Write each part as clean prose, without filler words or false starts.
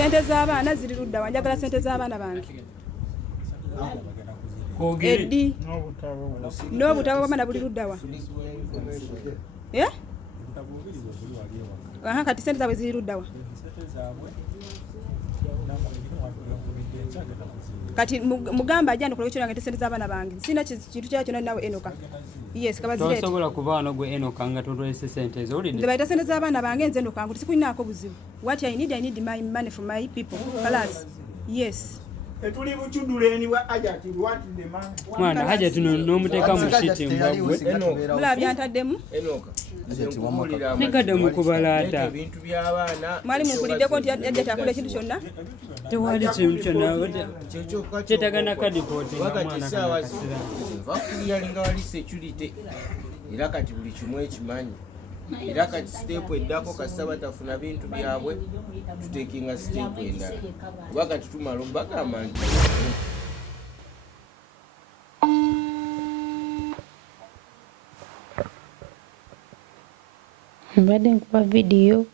sente z'abaana ziri ludda wa njagala sente z'abaana bange eddi n'obutabo bw'abaana buli ludda wa aha kati sente zaabwe ziri ludda wa kati mugamba ajja ndokola ekyo nange sente z'abaana bange sina kintu kyala kyonna nawe enoka yes kabazirete tosobola kubaano gwe enoka nga totwese sente ezo olidde bayita sente z'abaana bange nze enoka ngu tikulinaako buzibu what I need my money for my people kalas yes etuli buchuduleni bwa ajati lwatidde mwana hajati n'omuteeka mu shiti mbagwe mulaba byantaddemu negadde mu kubalaata ebintu by'abaana mwali munkuliddeko nti yajja akola ekintu kyonna tewali kintu kyonna kyetagana kadipooti wakati saawa vakuyalinga wali security era kati buli kimu ekimanyi era kati siteepu eddako kasita batafuna bintu byabwe tuteekinga siteepu endala kuba kati tumala obagamba nti mbadde nkuba vidiyo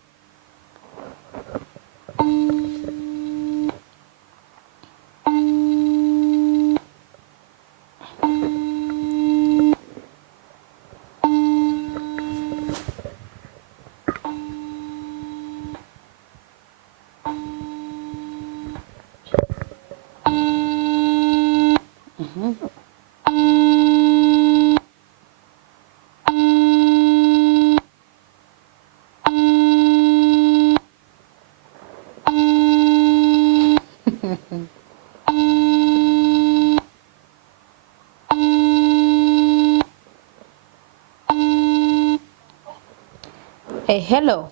hello.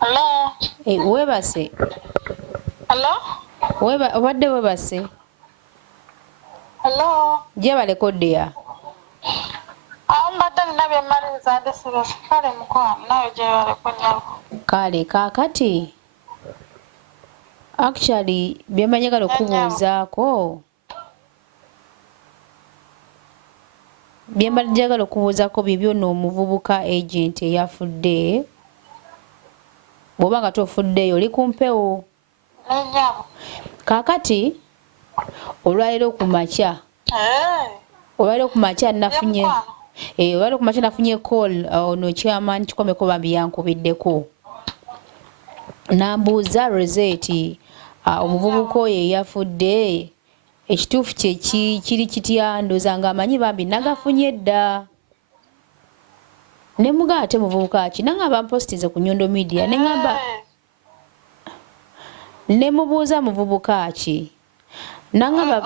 Hello. Webase. Hello. Obadde webase. Hello. Jabale kodya. Mbadde nina bye mmaliriza ndisibe kale mukwano nawe gyebale kunyako. Kale kaakati actually byemanyagala okubuuzaako byemajagala okubuuzaako bibyo n'omuvubuka agent eyafudde bw'oba nga tofuddeyo oli ku mpewo kaakati olwaliro ku makya nafunye call ono chairman kikomeko bambi yankubiddeko nambuuza Rozet omuvubuka oyo eyafudde ekituufu kye kiri kitya ndooza nga amanyi bambi nagafunye dda ne mugamba ate muvubuka ki nanga bampostinze ku Nyondo Media ne ngamba ne mubuuza muvubuka ki nanga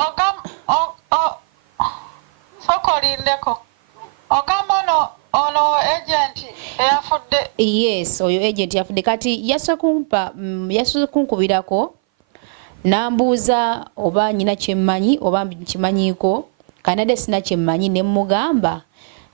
sokolindeko ogamba ono agent eyafudde yes oyo agent yafudde kati yasoka kunkubirako nambuuza oba nyina kyemmanyi oba nkimanyiiko kanade sina kyemmanyi ne mugamba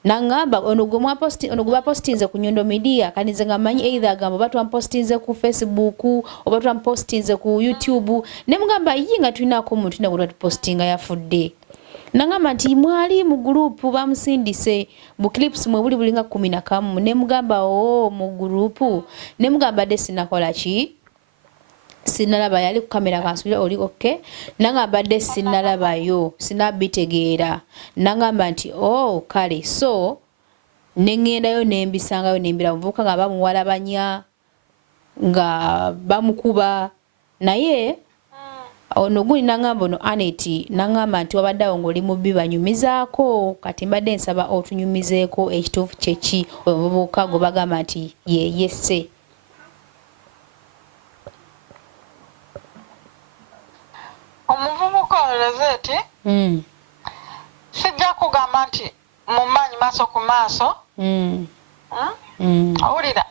nangamba ono gwe bapostinze ku Nyondo Media kanize nga manyi either agamba oba twampostinze ku Facebook oba twampostinze ku YouTube ne mugamba yinga tulinaako omuntu ne gwe tupostinga yafudde nangamba nti mwali mu group bamusindise bu clips mwe buli nga 11 ne mugamba mu group ne mugamba de sinakola ki sinalaba yali ku kamera kansubira oli okay nangamba de sinalabayo sinabitegeera nangamba nti kale so nengendayo nembisangayo nembira muvuka nga bamuwalabanya nga bamukuba naye ono guli nangamba ono Aneti nangamba nti wabaddawo ng'oli mubbi banyumizaako kati mbadde nsaba otunyumizeeko ekituufu kyeki omuvubuka gwe bagamba nti yese omuvubuka Rozet sijja kugamba nti mumanyi maaso ku maaso owulira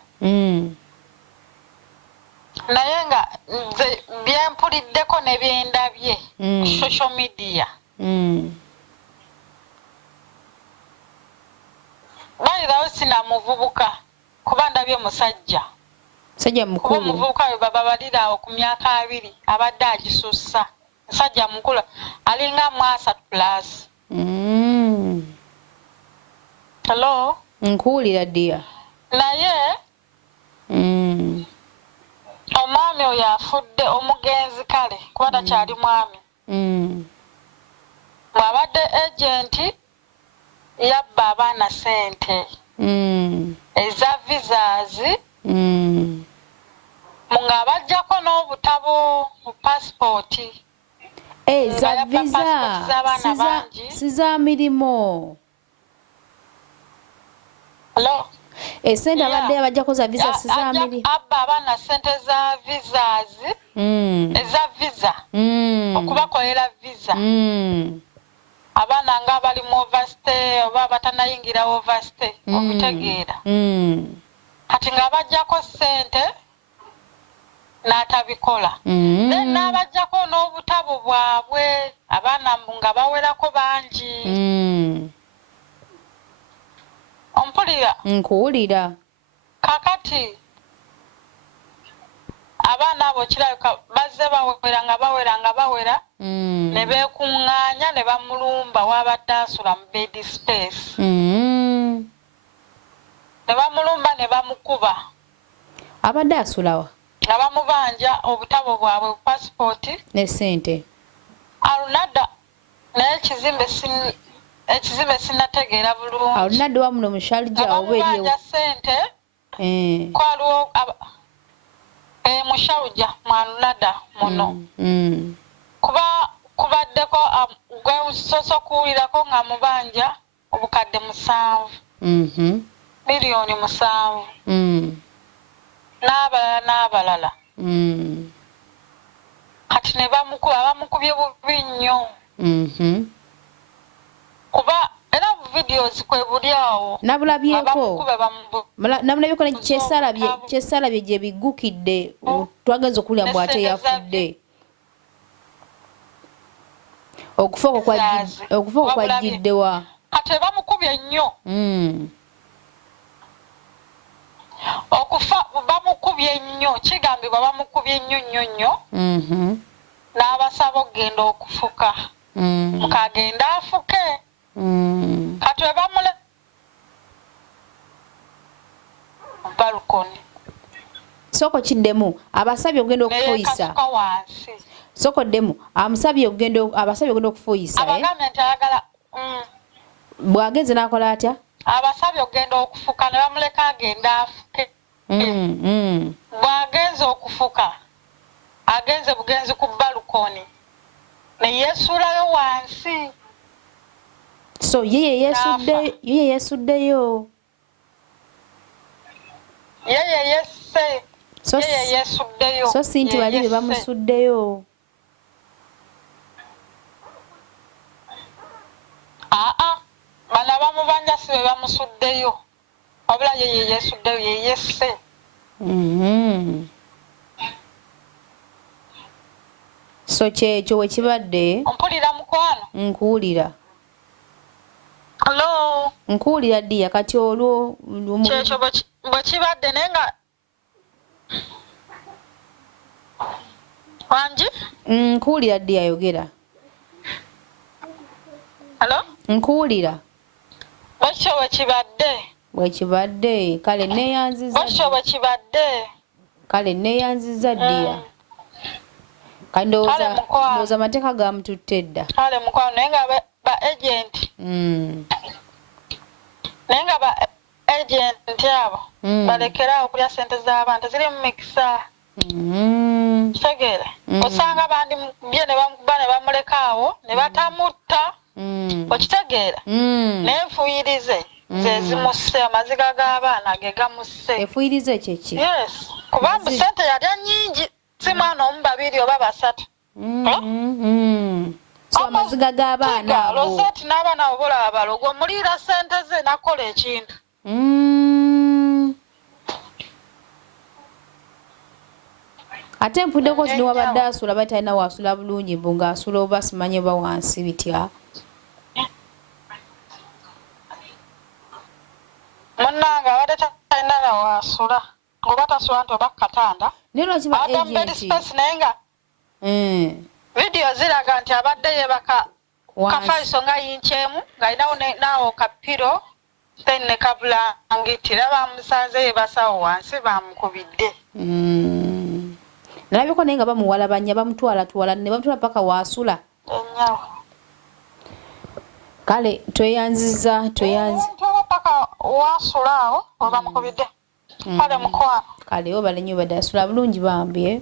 naye nga nze byempuliddeko ne byendabye social media balirawo sina muvubuka kuba ndabye musajja mukulu omuvubuka we baba balirawo ku myaka 2 abadde agisussa musajja mukulu alinga mwasa plus hello nkuwulira ddia naye oyo yafudde omugenzi kale kuba takyali mwami bw'abadde agenti yabba abaana sente eza visas nga bajjako n'obutabo mu passport za visa siza milimo esente abadde abajjako za visa siza milimo abba abaana sente za visas eza visa okubakolera visa abaana nga bali mu overstay oba batanayingira overstay okutegeera kati nga bajjako sente n'atabikola then n'abajjako n'obutabo bwabwe abaana nga bawerako bangi ompulira nkuwulira kakati abaana abo kirabika bazze bawera ne beekuŋŋaanya ne bamulumba w'abadde asula mu bed space ne bamulumba ne bamukuba abadde asulawa nga bamubanja obutabo bwabwe passport ne sente alunadda naye ekizimbe sinnategeera bulungi alunadda wa muno mushalija oba eriwo sente kwaliwo mushaluja mwalunadda muno kubaddeko gwesoose okuwulirako nga mubanja obukadde 7 miliyoni 7 n'abalala kati ne bamukubye bubi nnyo kuba era videos kwe buli awo nabulabyeko kyesalabye gye biggukidde twagenza okulya mbw ate yafudde okufa okwo kwajjiddewa kati bamukubye nnyo okufa bamukubye nnyo kigambibwa bamukubye nnyo n'abasaba okugenda okufuka mukagenda afuke kati we bamule balukoni soko kiddemu abasabye ogenda okufuyisa soko ddemu abasabye ogenda okufuyisa abagambye nti ayagala bw'agenze n'akola atya abasabye ogenda okufuka ne bamuleka agenda afuke bw'agenze okufuka agenze bugenzi ku balukoni ne yeesuulayo wansi so yeye yeesuddeyo so sinti bali be bamusuddeyo bano abamubanja si be bamusuddeyo wabula yeye yeesuddeyo yeyesse so kyekyo we kibadde ompulira mukwano nkuwulira hello nkuwulira ddiya kati olwo kyekyo bwe kibadde naye nga wangi nkuwulira ddiya yogera hello nkuwulira bwekyo bwe kibadde kale neeyanziza bwekyo bwe kibadde kale neeyanziza ddiya ndowooza amateeka gamututte dda kale mukwano naye nga ba agenti naye nga ba agenti abo balekerawo okulya sente z'abantu ziri mu mikisa kitegeera osanga bandi bye ne bamukuba ne bamulekaawo ne batamutta okitegeera naye enfuyirize ze zimusse amaziga g'abaana ge gamusse efuyirize kyeki yes kubanga sente yalya nnyingi si mwana omu 2 oba 3 so amaziga g'abaana abo Rozet n'abaana abo bolaba balogo muliira sente ze nakola ekintu ate mpuddeko kino wabadde asula batalina waasula bulungi mbu ng'asula oba simanye ba wansi bitya munnanga abadde talina na waasula oba tasula nti oba katanda naye lwaki ba agenti naye nga vidiyo ziraga nti abadde yebaka kafaliso nga yinkyemu ng'alinawo naawo kapiro then ne kabulangiti era bamusanze yebasawo wansi bamukubidde nalabeko naye nga bamuwalabanya bamutwala ne bamutwala paka waasula enyawo kale tweyanziza paka waasula awo obamukubidde kale mukwano kale obale nnyo badde asula bulungi bambi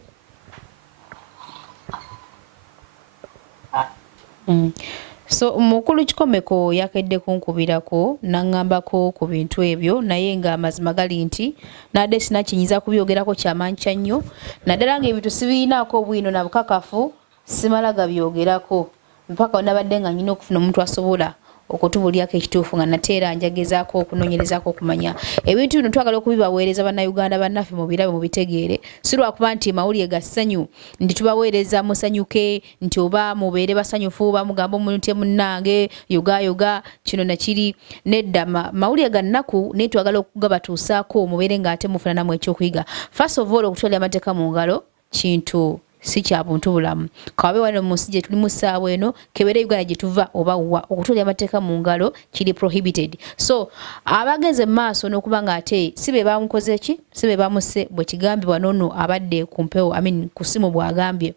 so mukulu kikomeko yakedde kunkubirako naŋŋambako ku bintu ebyo naye nga amazima gali nti nadde sinakinyiza kubyogerako kyamaanyi kya nnyo naddala ng'ebintu sibiinaako obwino na bukakafu simala gabyogerako mpaka nabadde nga nyina okufuna omuntu asobola okutubulyako ekituufu nga nateera njagezaako okunoonyerezaako okumanya ebintu bino twagala okubibaweereza bannayuganda bannaffe mubirabe mubitegeere si lwakuba nti mawulire ga ssanyu nti tubaweereza musanyuke nti oba mubeere basanyufu bamugamba omuntu munnange yoga kino nakiri nedda mawulire ga nnaku naye twagala okugabatuusaako mubeere ng'ate mufuna namu ekyokuyiga first of all okutwalira amateeka mu ngalo kintu si kya buntu bulamu kabe wano munsi gye tuli mu ssaawa eno kebere Uganda gye tuva oba wa okutwalira amateeka mu ngalo kiri prohibited so abageze maaso n'okuba ng'ate si be bamukoze ki si be bamuse bwe kigambibwa n'ono abadde ku mpewo ku simu bw'agambye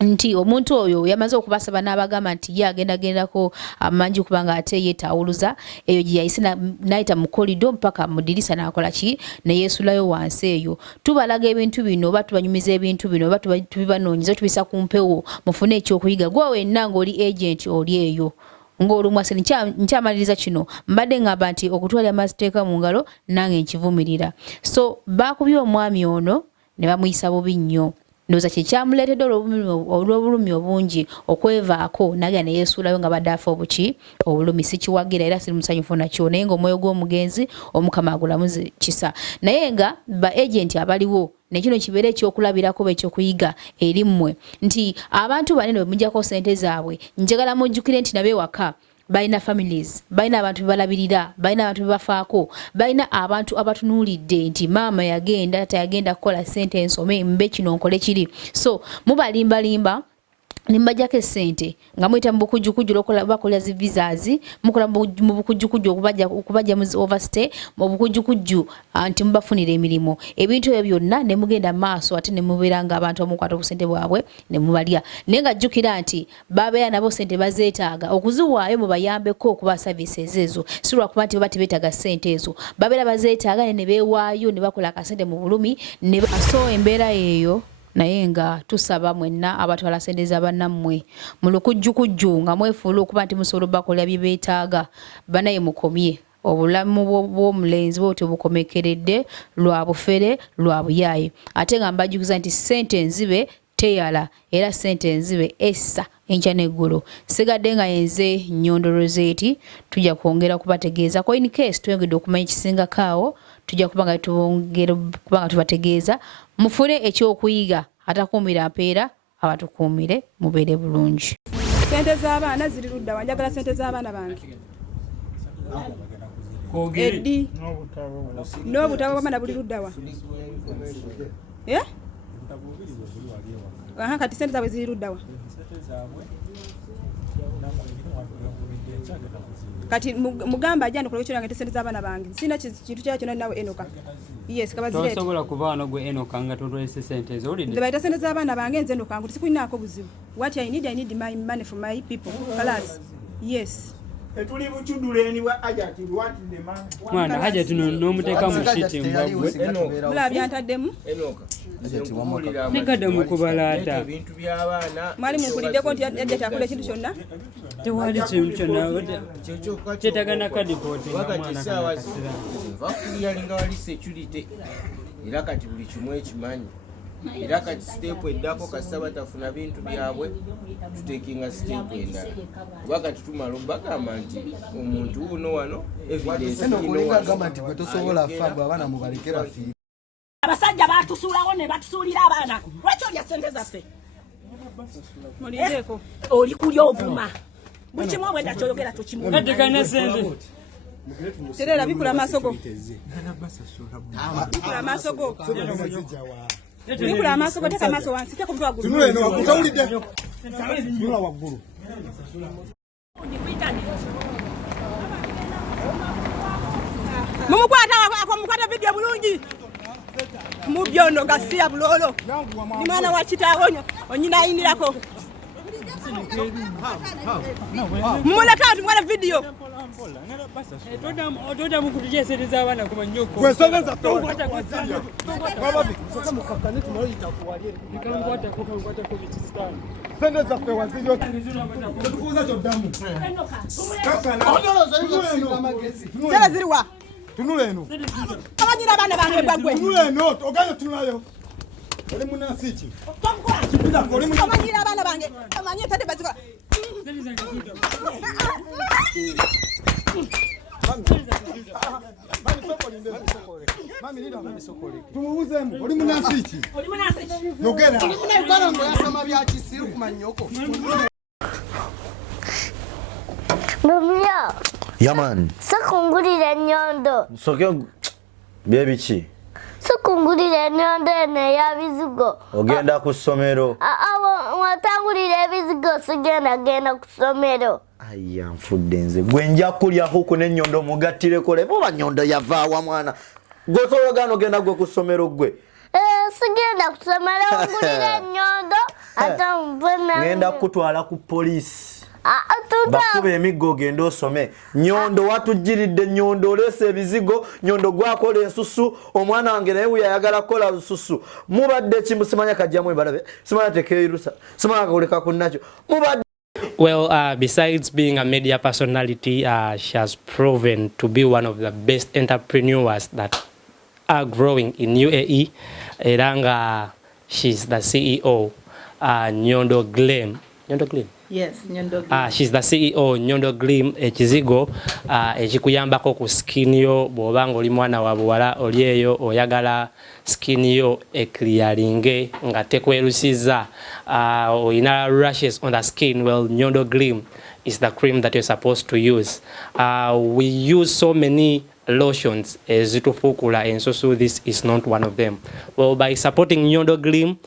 nti omuntu oyo yamaze okubasaba n'abagamba nti ye agendagendako amanji kuba ng'ate yeetawuluza eyo gye yayise n'ayita mu kolido mpaka mu ddirisa n'akola ki ne yeesulayo wansi eyo tubalaga ebintu bino oba tubanyumiza ebintu bino oba tubibanoonyeza tubisa ku mpewo mufune ekyokuyiga gwe wenna ng'oli agent oli eyo ng'olumwase nkyamaliriza kino mbadde ngamba nti okutwalira amateeka mu ngalo nange nkivumirira so baakubye omwami ono ne bamuyisa bubi nnyo ndoza kyekyamuleetedde olw'obulumi obungi okwevaako naga ne yeesuulayo nga badde afa obuki obulumi sikiwagira era siri musanyufu nakyo naye ng'omwoyo gw'omugenzi omukama agulamuze kisa naye nga ba agenti abaliwo nekino kibeere ekyokulabirako ekyokuyiga eri mmwe nti abantu banene bwe mujjako ssente zaabwe njagala mujjukire nti nabeewaka balina families balina abantu bebalabirira balina abantu bebafaako balina abantu abatunuulidde nti maama yagenda tata yagenda kukola ssente ensome mbe kino nkole kiri so mubalimbalimba nimbajjako essente nga muyita mu bukujjukujju bakolera zi visas mukola mu bukujjukujju okubajja mu overstay mu bukujjukujju nti mubafunira emirimu ebintu ebyo byonna ne mugenda maaso ate ne mubeera nga abantu bamukwata ku ssente bwabwe ne mubalya naye nga jjukira nti babeera nabo ssente bazeetaaga okuziwaayo mubayambeko okuba services ezo si lwakuba nti baba tebeetaaga ssente ezo babeera bazeetaaga ne beewaayo ne bakola akasente mu bulumi so embeera eyo naye nga tusaba mwenna abatwala ssente za bannammwe mu lukujjukujju nga mwefuula okuba nti musobola bakolera bye beetaaga banaye mukomye obulamu bw'omulenzi bwoti bukomekeredde lwa bufere lwa buyaaye ate nga mbajjukiza nti ssente enzibe teyala era ssente enzibe essa enkya n'eggulu sigadde nga yenze Nyondo Rozet tujja kwongera kubategeeza ko in case twongedde okumanya ekisingako awo tujja kuba nga tubategeeza mufune ekyokuyiga atakuumira mpeera abatukuumire mubeere bulungi sente z'abaana ziri ludda wa njagala sente z'abaana bange eddi n'obutabo bw'abaana buli ludda wa kati sente zaabwe ziri ludda wa kati mugamba ajja ndokola ekyo nange sente z'abaana bange sina kintu kyala kyonna nawe enoka yes kabazireeta tosobola kuba wano gwe enoka nga totwese sente ezo olidde nze bayita sente z'abaana bange nze enoka ngu sikulinaako buzibu what I need my money for my people kalas yes etuli buchuduleni bwa ajati lwatinde mwana hajati n'omuteeka mu shiti mbagwe mulaba byantaddemu negadde mu kubalaata ebintu by'abaana mwali munkuliddeko nti yajja takola ekintu kyonna tewali kintu kyonna kyetaaga na kadipooti wakati saawa vakuliyalinga wali security era kati buli kimu ekimanyi era kati siteepu eddako kasita batafuna bintu byabwe tutekinga siteepu endala kuba kati tumala bagamba nti omuntu uno wano evidensigamba nti gwe tosobola fagwe abaana mubaleke bafiire abasajja batusuulawo ne batusuulira abaana lwaki olya ssente zaffe muliddeko oli kulya ovuma buli kimu obwenda kyoyogera katekana sente terera bikula amaaso go bikula amaaso go bikula amaaso go teka amaaso wansi teka omutwe waggulu akutawulidde nula waggulu mumukwata vidiyo bulungi Mubyono gasiya bulolo. Ni mwana wa kitaawo onyina ayinirako. Muleka atumwana video. Otoda mukutuje sente z'abaana ku manyoko. Gwe sogeza to. Bababi, soka mukakane tumalo itakuwalie. Nikankwata ko bitistani. Sente za fe wazio. Tukuza cho damu. Sera ziriwa. Tunule eno. Abanyira abana bange bagwe. Tunule eno, ogayo tunulayo. Oli munasichi. Kipida ko oli munasichi. Abanyira abana bange. Amanye tade bazikola. Mami nida mami sokole. Tumuuzemu oli munasichi. Oli munasichi. Nogera. Oli munayugala ngo yasama bya kisiru ku manyoko. Mumya. Yaman. Sakungulira Nyondo. Sokyo byebichi. Sakungulira Nyondo ne yabizigo. Ogenda ku ssomero. Watangulira ebizigo genda ku ssomero. Aya nfudde nze. Gwe nja kulya huku ne Nyondo mugattireko le. Boba Nyondo yavaawa mwana. Gwe soyogano genda gwe ku ssomero gwe. Sigenda ku ssomero ngulira Nyondo. Ata mbona. Ngenda kutwala ku poliisi. Bakube emiggo genda osome. Nyondo watujjiridde Nyondo olese ebizigo. Nyondo gwakola ensusu. Omwana wange naye yayagala kola lususu. Mubadde kimbu simanya kajjamu ebalabe. Simanya tekeerusa. Simanya kuleka kunnacho. Mubadde. Well, besides being a media personality, she has proven to be one of the best entrepreneurs that are growing in UAE. Eranga, she's the CEO, Nyondo Gleam. Nyondo Gleam? Yes, Nyondo Gleam. She's the CEO, Nyondo Gleam, ekizigo, ekikuyambako ku skin yo, bw'obanga oli mwana wa buwala oli eyo oyagala skin yo eclearinge nga tekwerusiza, oyina rashes on the skin. Well, Nyondo Gleam is the cream that you're supposed to use. We use so many lotions ezitufukula ensusu. This is not one of them. Well, by supporting Nyondo Gleam,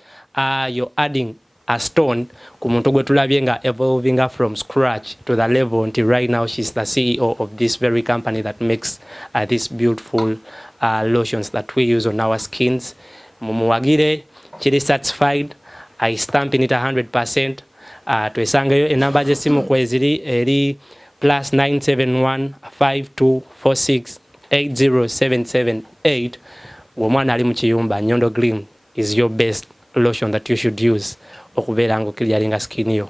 you're adding a stone ku muntu gwe tulabye nga evolving her from scratch to the level until right now she's the CEO of this very company that makes these beautiful lotions that we use on our skins. Mumuwagire, kiri certified. I stamp in it 100%. Twesangeyo enamba gy'essimu kweziri eri +971 5246 80778. Womwana ali mu kiyumba, Nyondo Gleam is your best lotion that you should use okubeera nga okiryalinga skin yo.